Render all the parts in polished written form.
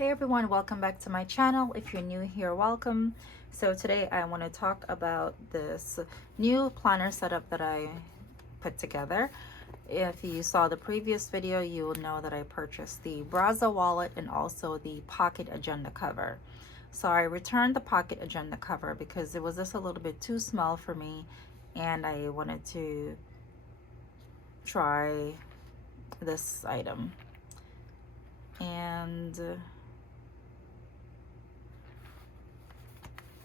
Hey everyone, welcome back to my channel. If you're new here, welcome. So today I want to talk about this new planner setup that I put together. If you saw the previous video, you will know that I purchased the Brazza wallet and also the pocket agenda cover. So I returned the pocket agenda cover because it was just a little bit too small for me and I wanted to try this item. And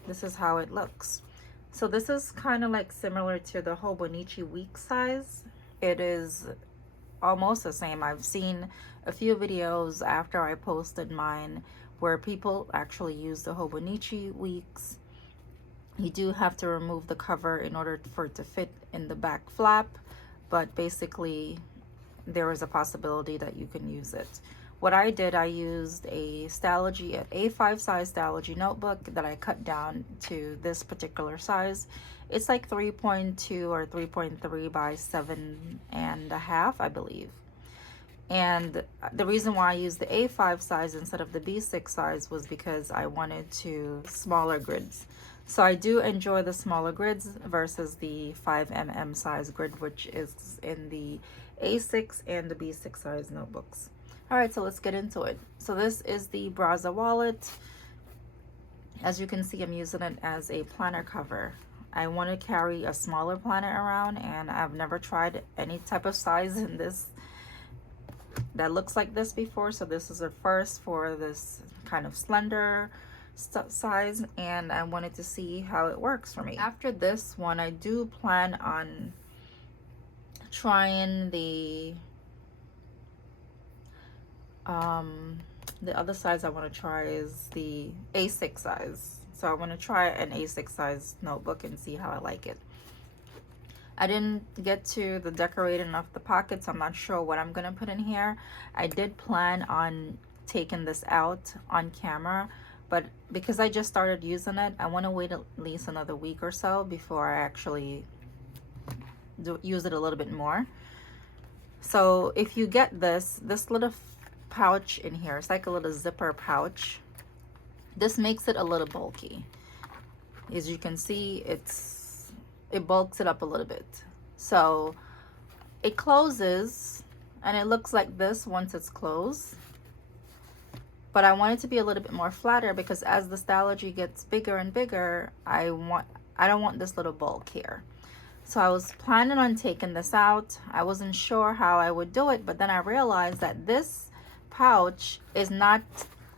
this is how it looks. So this is kind of like similar to the Hobonichi week size. It is almost the same. I've seen a few videos after I posted mine where people actually use the Hobonichi weeks. You do have to remove the cover in order for it to fit in the back flap, but basically there is a possibility that you can use it. What I did, I used a Stalogy, an A5 size Stalogy notebook that I cut down to this particular size. It's like 3.2 or 3.3 by 7.5, I believe. And the reason why I used the A5 size instead of the B6 size was because I wanted smaller grids. So I do enjoy the smaller grids versus the 5mm size grid, which is in the A6 and the B6 size notebooks. All right, so let's get into it. So this is the Brazza wallet. As you can see, I'm using it as a planner cover. I want to carry a smaller planner around, and I've never tried any type of size in this that looks like this before. So this is a first for this kind of slender size, and I wanted to see how it works for me. After this one, I do plan on trying the other size I want to try is the A6 size. So I want to try an A6 size notebook and see how I like it. I didn't get to the decorating of the pockets. I'm not sure what I'm going to put in here. I did plan on taking this out on camera, but because I just started using it, I want to wait at least another week or so before I actually use it a little bit more. So if you get this little pouch in here, it's like a little zipper pouch. This makes it a little bulky. As you can see, it bulks it up a little bit. So it closes and it looks like this once it's closed, but I want it to be a little bit more flatter because as the Stalogy gets bigger and bigger, I don't want this little bulk here. So I was planning on taking this out. I wasn't sure how I would do it, but then I realized that this pouch is not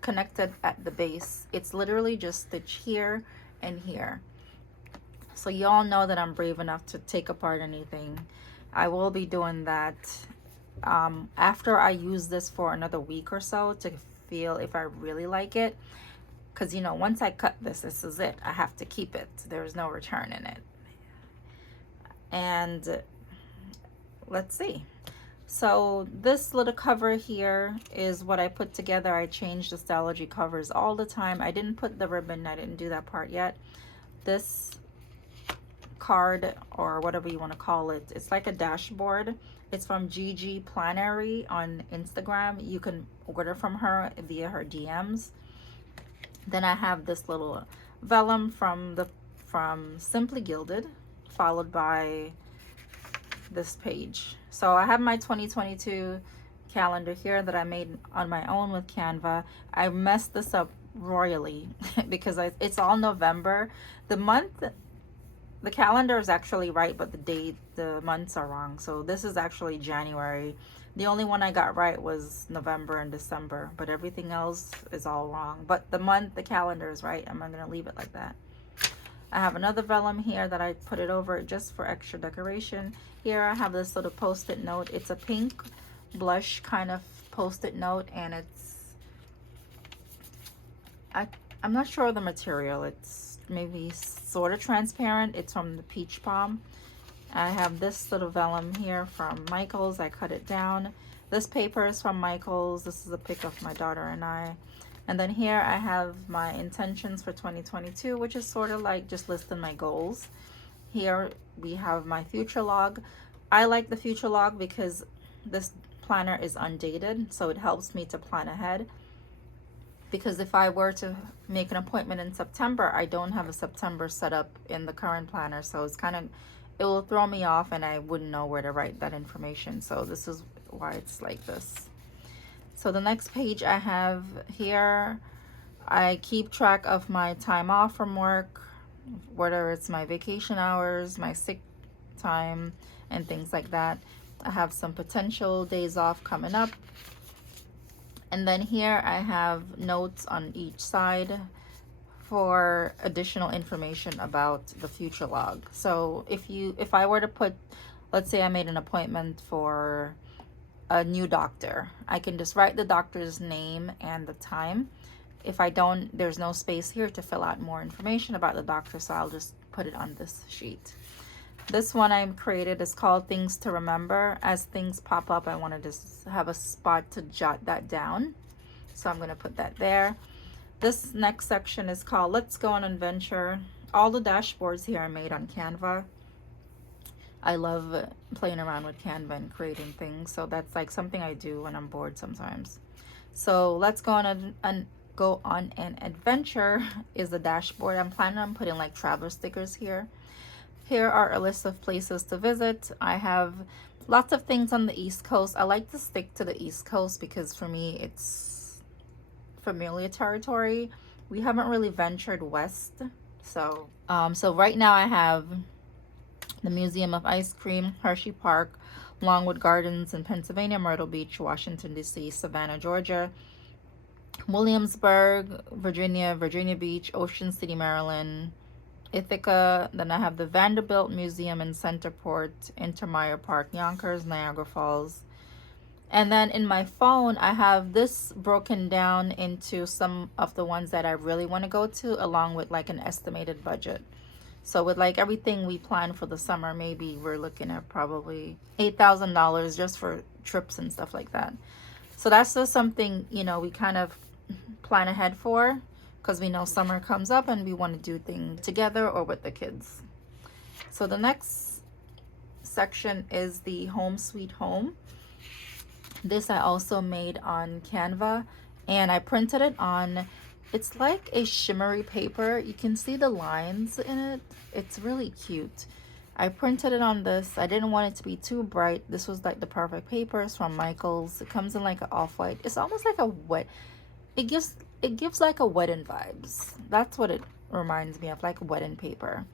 connected at the base. It's literally just stitched here and here. So y'all know that I'm brave enough to take apart anything. I will be doing that after I use this for another week or so to feel if I really like it. Because, you know, once I cut this is it. I have to keep it. There's no return in it. And let's see. So this little cover here is what I put together. I change the Stalogy covers all the time. I didn't put the ribbon. I didn't do that part yet. This card, or whatever you want to call it, it's like a dashboard. It's from Gigi Plannery on Instagram. You can order from her via her DMs. Then I have this little vellum from Simply Gilded, followed by this page. So I have my 2022 calendar here that I made on my own with Canva. I messed this up royally because it's all November. The calendar is actually right, but the months are wrong. So this is actually January. The only one I got right was November and December, but everything else is all wrong. But the calendar is right. I'm gonna leave it like that. I have another vellum here that I put it over just for extra decoration. Here I have this little post-it note. It's a pink blush kind of post-it note, and I'm not sure of the material. It's maybe sort of transparent. It's from the Peach Palm. I have this little vellum here from Michaels. I cut it down. This paper is from Michaels. This is a pic of my daughter and I. And then here I have my intentions for 2022, which is sort of like just listing my goals. Here we have my future log. I like the future log because this planner is undated, so it helps me to plan ahead. because if I were to make an appointment in September, I don't have a September set up in the current planner, so it's kind of, it will throw me off and I wouldn't know where to write that information. So this is why it's like this. So the next page I have here, I keep track of my time off from work, whether it's my vacation hours, my sick time, and things like that. I have some potential days off coming up. And then here I have notes on each side for additional information about the future log. So if I were to put, let's say I made an appointment for a new doctor, I can just write the doctor's name and the time. If I don't, there's no space here to fill out more information about the doctor, so I'll just put it on this sheet. This one I created is called Things to Remember. As things pop up, I want to just have a spot to jot that down, so I'm going to put that there. This next section is called Let's Go on Adventure. All the dashboards here are made on Canva. I love playing around with Canva and creating things, so that's like something I do when I'm bored sometimes. So let's go on an adventure is the dashboard. I'm planning on putting like travel stickers here. Here are a list of places to visit. I have lots of things on the East Coast. I like to stick to the East Coast because for me it's familiar territory. We haven't really ventured west. So right now I have the Museum of Ice Cream, Hershey Park, Longwood Gardens in Pennsylvania, Myrtle Beach, Washington, D.C., Savannah, Georgia, Williamsburg, Virginia, Virginia Beach, Ocean City, Maryland, Ithaca. Then I have the Vanderbilt Museum in Centerport, Intermeyer Park, Yonkers, Niagara Falls. And then in my phone, I have this broken down into some of the ones that I really want to go to, along with like an estimated budget. So with like everything we plan for the summer, maybe we're looking at probably $8,000 just for trips and stuff like that. So that's just something, you know, we kind of plan ahead for, because we know summer comes up and we want to do things together or with the kids. So the next section is the Home Sweet Home. This I also made on Canva, and I printed it on, it's like a shimmery paper. You can see the lines in it. It's really cute. I printed it on this. I didn't want it to be too bright. This was like the perfect papers from Michaels. It comes in like an off-white. It's almost like a wet, it gives like a wedding vibes. That's what it reminds me of, like wedding paper.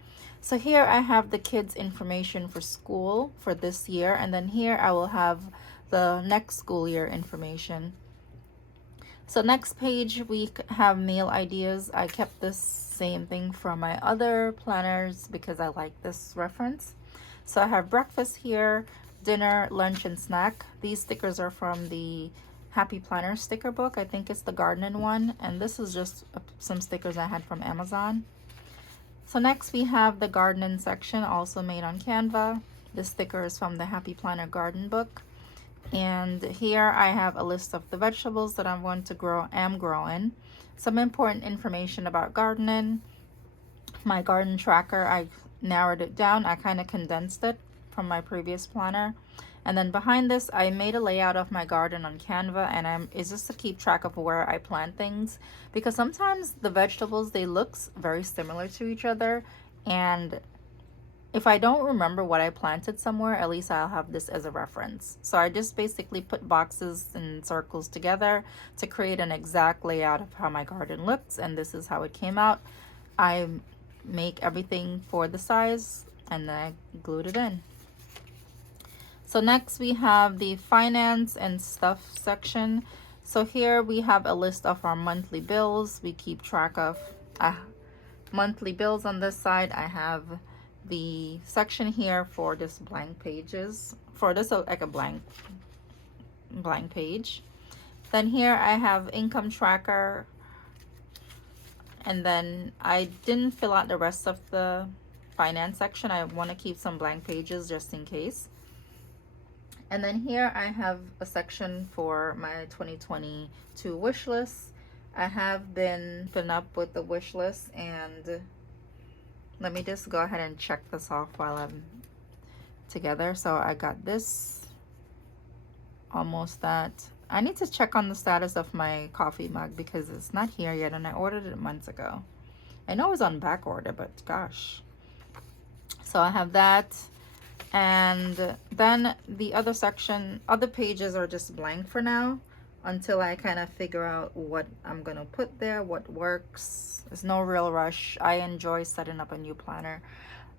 So here I have the kids' information for school for this year, and then here I will have the next school year information. So next page we have meal ideas. I kept this same thing from my other planners because I like this reference. So I have breakfast here, dinner, lunch, and snack. These stickers are from the Happy Planner sticker book. I think it's the gardening one, and this is just some stickers I had from Amazon. So next we have the gardening section, also made on Canva. This sticker is from the Happy Planner garden book. And here I have a list of the vegetables that I'm going to am growing. Some important information about gardening. My garden tracker, I narrowed it down. I kind of condensed it from my previous planner. And then behind this, I made a layout of my garden on Canva, and it's just to keep track of where I plant things, because sometimes the vegetables, they look very similar to each other, and if I don't remember what I planted somewhere, at least I'll have this as a reference. So I just basically put boxes and circles together to create an exact layout of how my garden looks, and this is how it came out. I make everything for the size, and then I glued it in. So next we have the finance and stuff section. So here we have a list of our monthly bills. We keep track of monthly bills on this side. I have the section here for this blank pages, for this like a blank page. Then here I have income tracker, and then I didn't fill out the rest of the finance section. I want to keep some blank pages just in case. And then here I have a section for my 2022 wish list. I have been up with the wish list, and let me just go ahead and check this off while I'm together. So I got this, almost that, I need to check on the status of my coffee mug because it's not here yet, and I ordered it months ago. I know it was on back order, but gosh. So I have that. And then the other section, other pages are just blank for now until I kind of figure out what I'm going to put there, what works. There's no real rush. I enjoy setting up a new planner.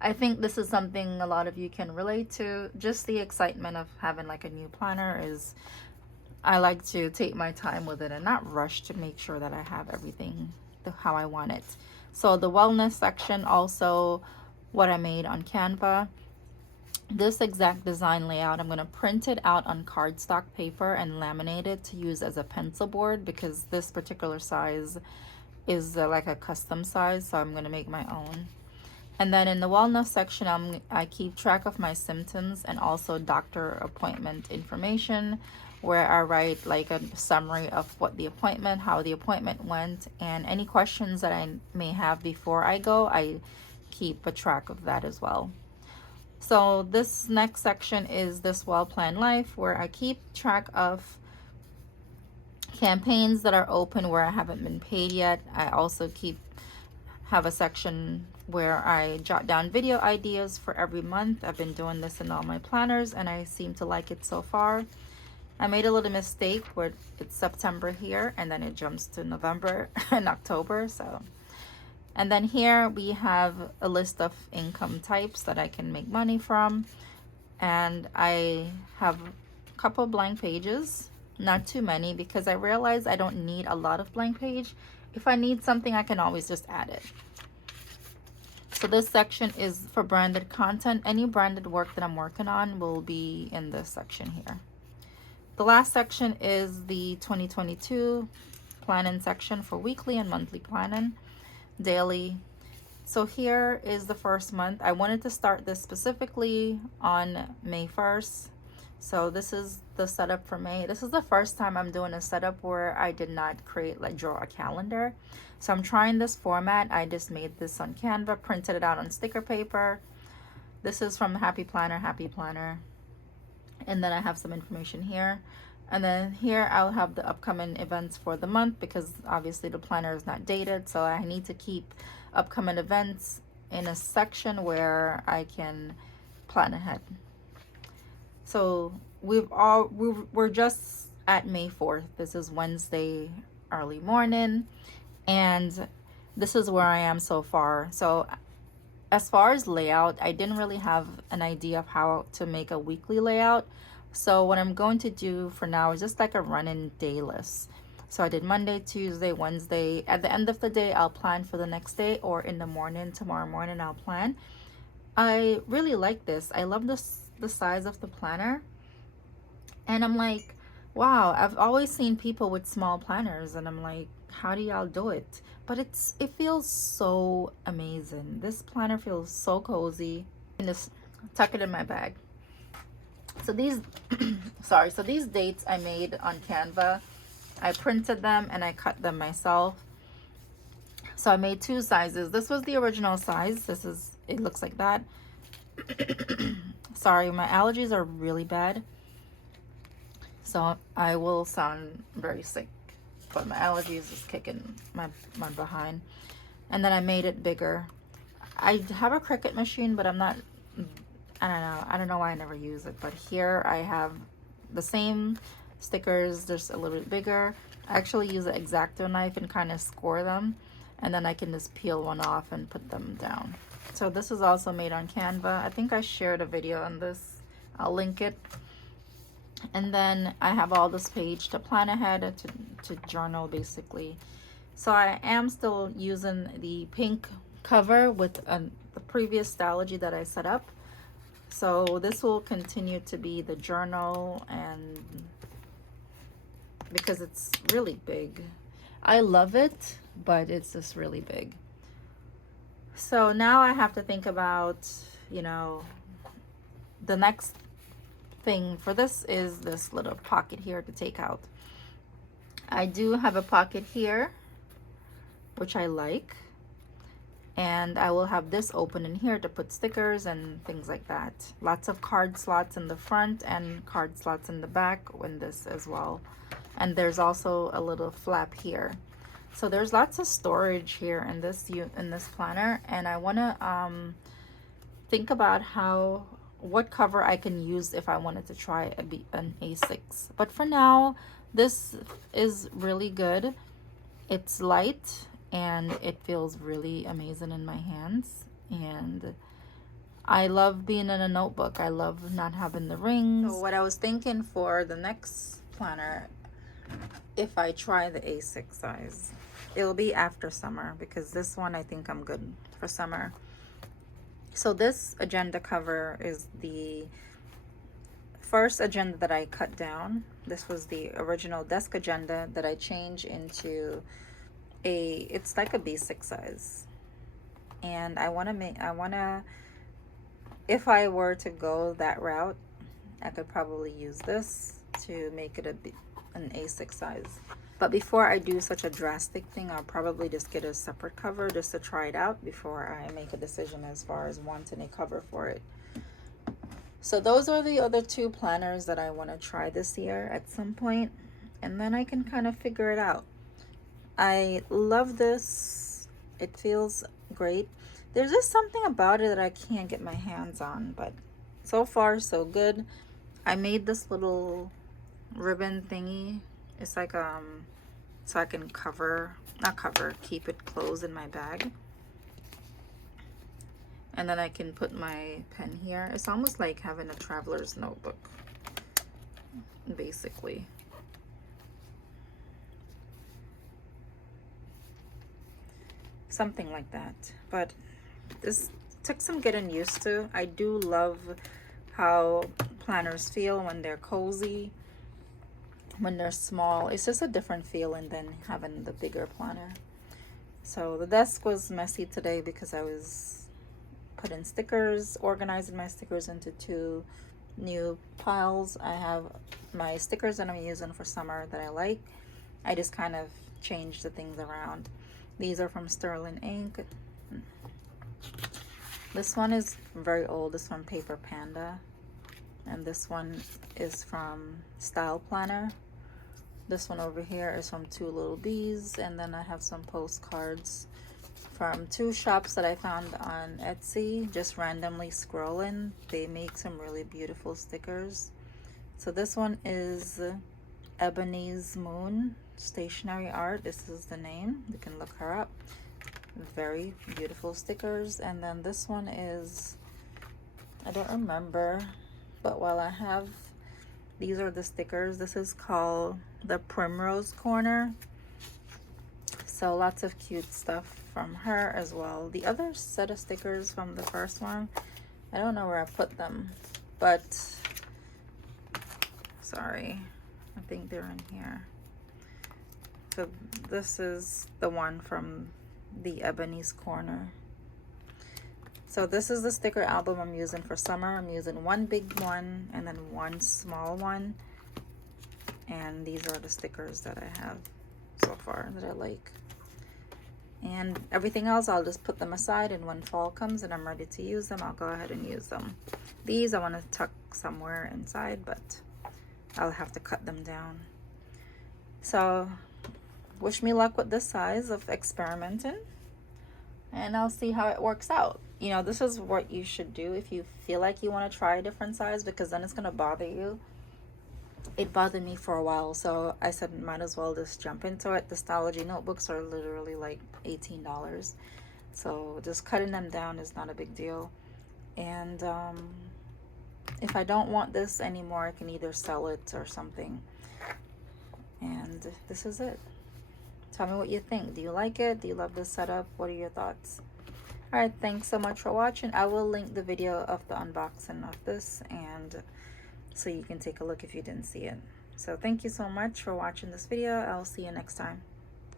I think this is something a lot of you can relate to. Just the excitement of having like a new planner is, I like to take my time with it and not rush to make sure that I have everything how I want it. So the wellness section, also what I made on Canva. This exact design layout, I'm going to print it out on cardstock paper and laminate it to use as a pencil board because this particular size is like a custom size, so I'm going to make my own. And then in the wellness section, I keep track of my symptoms and also doctor appointment information, where I write like a summary of what the appointment, how the appointment went, and any questions that I may have before I go, I keep a track of that as well. So this next section is this well-planned life, where I keep track of campaigns that are open where I haven't been paid yet. I also have a section where I jot down video ideas for every month. I've been doing this in all my planners and I seem to like it so far. I made a little mistake where it's September here and then it jumps to November and October. And then here we have a list of income types that I can make money from. And I have a couple blank pages, not too many, because I realize I don't need a lot of blank page. If I need something, I can always just add it. So this section is for branded content. Any branded work that I'm working on will be in this section here. The last section is the 2022 planning section for weekly and monthly planning. Daily. So here is the first month. I wanted to start this specifically on May 1st. So this is the setup for May. This is the first time I'm doing a setup where I did not draw a calendar. So I'm trying this format. I just made this on Canva, printed it out on sticker paper. This is from Happy Planner. And then I have some information here. And then here I'll have the upcoming events for the month because obviously the planner is not dated. So I need to keep upcoming events in a section where I can plan ahead. So we're just at May 4th. This is Wednesday early morning. And this is where I am so far. So as far as layout, I didn't really have an idea of how to make a weekly layout. So what I'm going to do for now is just like a running day list. So I did Monday, Tuesday, Wednesday. At the end of the day, I'll plan for the next day, or in the morning, tomorrow morning, I'll plan. I really like this. I love the size of the planner. And I'm like, wow, I've always seen people with small planners and I'm like, how do y'all do it? But it feels so amazing. This planner feels so cozy. And just tuck it in my bag. So these so these dates I made on Canva. I printed them and I cut them myself. So I made two sizes. This was the original size. It looks like that. Sorry, my allergies are really bad. So I will sound very sick, but my allergies is kicking my behind. And then I made it bigger. I have a Cricut machine, but I don't know why I never use it. But here I have the same stickers, just a little bit bigger. I actually use an X-Acto knife and kind of score them, and then I can just peel one off and put them down. So this is also made on Canva. I think I shared a video on this. I'll link it. And then I have all this page to plan ahead, to journal basically. So I am still using the pink cover with the previous stylogy that I set up. So this will continue to be the journal, and because it's really big. I love it, but it's just really big. So now I have to think about, the next thing for this is this little pocket here to take out. I do have a pocket here, which I like. And I will have this open in here to put stickers and things like that. Lots of card slots in the front and card slots in the back in this as well. And there's also a little flap here. So there's lots of storage here in this planner, and I want to think about what cover I can use if I wanted to try an A6. But for now, this is really good. It's light and it feels really amazing in my hands, and I love being in a notebook. I love not having the rings. So what I was thinking for the next planner, if I try the A6 size, it'll be after summer, because this one I think I'm good for summer. So this agenda cover is the first agenda that I cut down. This was the original desk agenda that I changed into it's like a basic size. And I want to, if I were to go that route, I could probably use this to make it an A6 size. But before I do such a drastic thing, I'll probably just get a separate cover just to try it out before I make a decision as far as wanting a cover for it. So those are the other two planners that I want to try this year at some point, and then I can kind of figure it out. I love this. It feels great. There's just something about it that I can't get my hands on, but so far so good. I made this little ribbon thingy. It's like so I can keep it closed in my bag. And then I can put my pen here. It's almost like having a traveler's notebook, basically. Something like that. But this took some getting used to. I do love how planners feel when they're cozy, when they're small. It's just a different feeling than having the bigger planner. So the desk was messy today because I was putting stickers, organizing my stickers into two new piles. I have my stickers that I'm using for summer that I like. I just kind of changed the things around. These are from Sterling Ink. This one is very old. It's from Paper Panda. And this one is from Style Planner. This one over here is from Two Little Bees. And then I have some postcards from two shops that I found on Etsy, just randomly scrolling. They make some really beautiful stickers. So this one is Ebony's Moon Stationery Art. This is the name. You can look her up. Very beautiful stickers. And then this one is, I don't remember, but while I have, these are the stickers. This is called the Primrose Corner. So lots of cute stuff from her as well. The other set of stickers from the first one, I don't know where I put them, but sorry, I think they're in here. So this is the one from the Ebony's Corner. So this is the sticker album I'm using for summer. I'm using one big one and then one small one. And these are the stickers that I have so far that I like. And everything else, I'll just put them aside, and when fall comes and I'm ready to use them, I'll go ahead and use them. These I want to tuck somewhere inside, but I'll have to cut them down. So wish me luck with this size of experimenting, and I'll see how it works out. You know, this is what you should do if you feel like you want to try a different size, because then it's going to bother you. It bothered me for a while, so I said might as well just jump into it. The Stalogy notebooks are literally like $18, so just cutting them down is not a big deal. And if I don't want this anymore, I can either sell it or something. And this is it. Tell me what you think. Do you like it? Do you love this setup? What are your thoughts? All right, thanks so much for watching. I will link the video of the unboxing of this, and so you can take a look if you didn't see it. So thank you so much for watching this video. I'll see you next time.